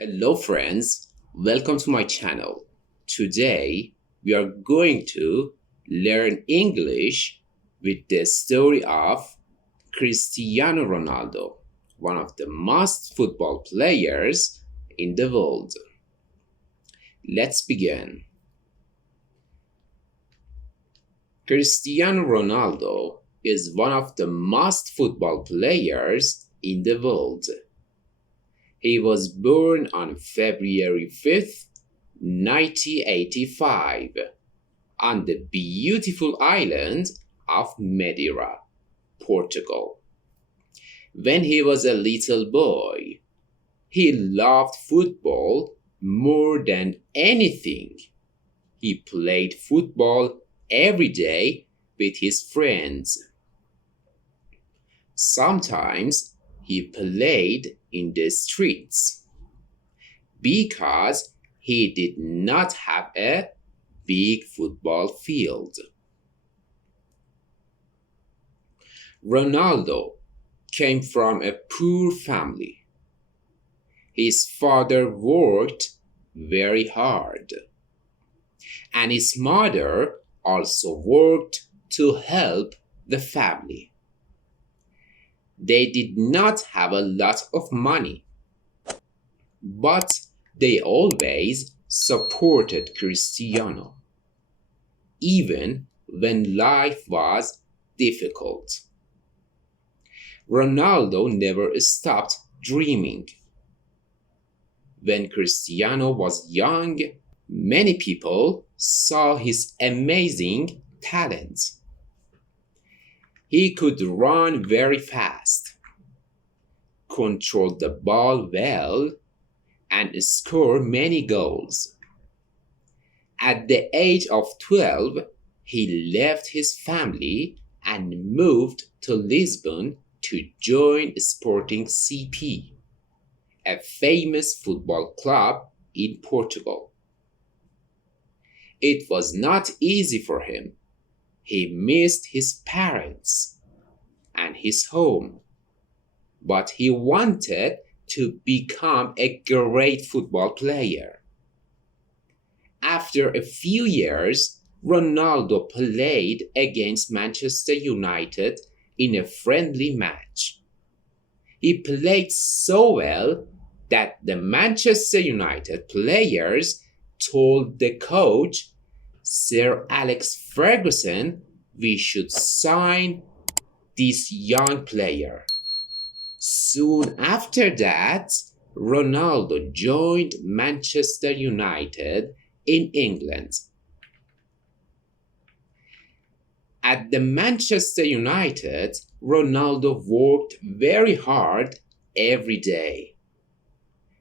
Hello friends, welcome to my channel. Today we are going to learn English with the story of Cristiano Ronaldo, one of the most football players in the world. Let's begin. Cristiano Ronaldo is one of the most football players in the world. He was born on February 5th, 1985, on the beautiful island of Madeira, Portugal. When he was a little boy, he loved football more than anything. He played football every day with his friends. Sometimes he played in the streets because he did not have a big football field. Ronaldo came from a poor family. His father worked very hard, and his mother also worked to help the family. They did not have a lot of money, but they always supported Cristiano, even when life was difficult. Ronaldo never stopped dreaming. When Cristiano was young, many people saw his amazing talent. He could run very fast, control the ball well, and score many goals. At the age of 12, he left his family and moved to Lisbon to join Sporting CP, a famous football club in Portugal. It was not easy for him. He missed his parents and his home, but he wanted to become a great football player. After a few years, Ronaldo played against Manchester United in a friendly match. He played so well that the Manchester United players told the coach, Sir Alex Ferguson, we should sign this young player. Soon after that, Ronaldo joined Manchester United in England. At the Manchester United, Ronaldo worked very hard every day.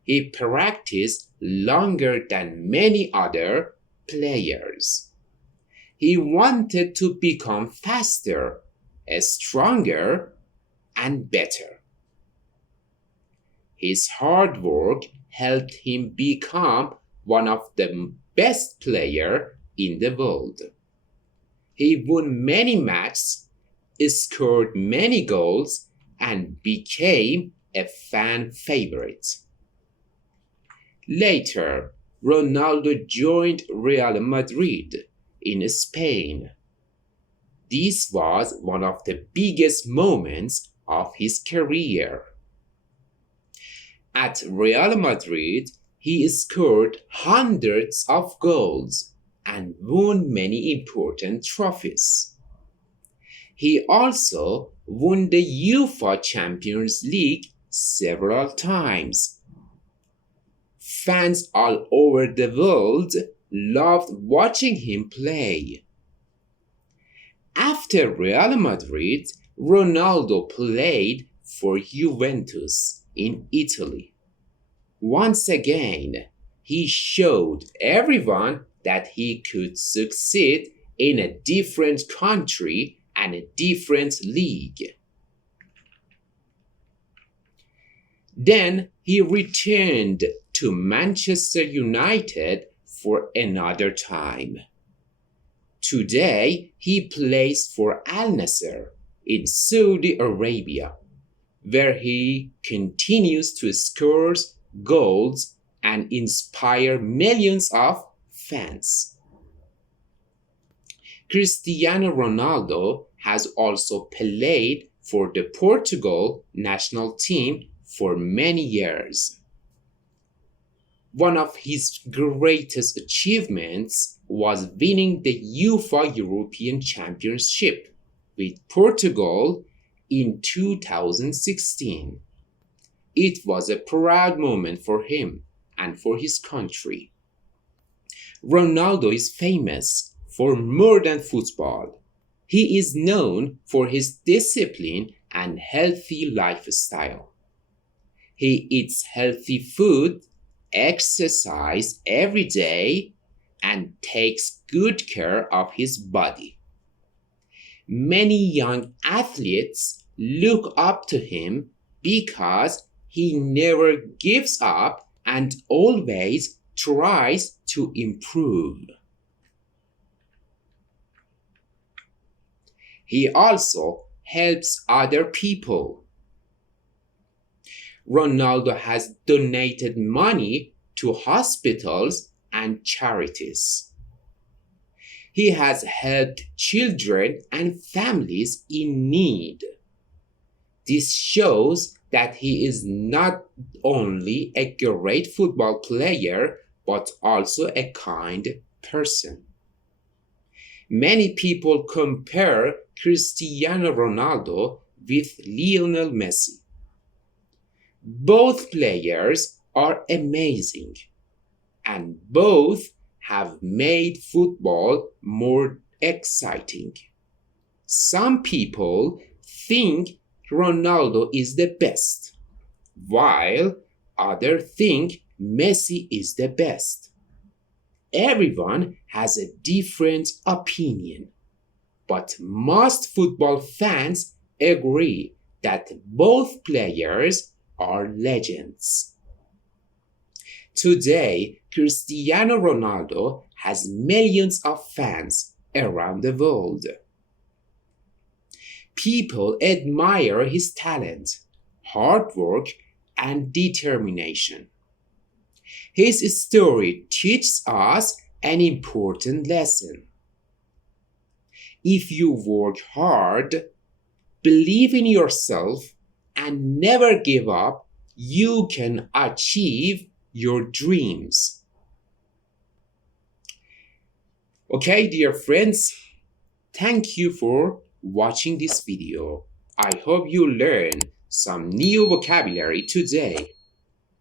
He practiced longer than many other players. He wanted to become faster, stronger, and better. His hard work helped him become one of the best players in the world. He won many matches, scored many goals, and became a fan favorite. Later, Ronaldo joined Real Madrid in Spain. This was one of the biggest moments of his career. At Real Madrid, he scored hundreds of goals and won many important trophies. He also won the UEFA Champions League several times. Fans all over the world loved watching him play. After Real Madrid, Ronaldo played for Juventus in Italy. Once again, he showed everyone that he could succeed in a different country and a different league. Then he returned to Manchester United for another time. Today, he plays for Al Nassr in Saudi Arabia, where he continues to score goals and inspire millions of fans. Cristiano Ronaldo has also played for the Portugal national team for many years. One of his greatest achievements was winning the UEFA European Championship with Portugal in 2016. It was a proud moment for him and for his country. Ronaldo is famous for more than football. He is known for his discipline and healthy lifestyle. He eats healthy food, exercises every day, and takes good care of his body. Many young athletes look up to him because he never gives up and always tries to improve. He also helps other people. Ronaldo has donated money to hospitals and charities. He has helped children and families in need. This shows that he is not only a great football player, but also a kind person. Many people compare Cristiano Ronaldo with Lionel Messi. Both players are amazing, and both have made football more exciting. Some people think Ronaldo is the best, while others think Messi is the best. Everyone has a different opinion, but most football fans agree that both players are legends. Today, Cristiano Ronaldo has millions of fans around the world. People admire his talent, hard work, and determination. His story teaches us an important lesson. If you work hard, believe in yourself, and never give up, you can achieve your dreams. Okay, dear friends, thank you for watching this video. I hope you learned some new vocabulary today.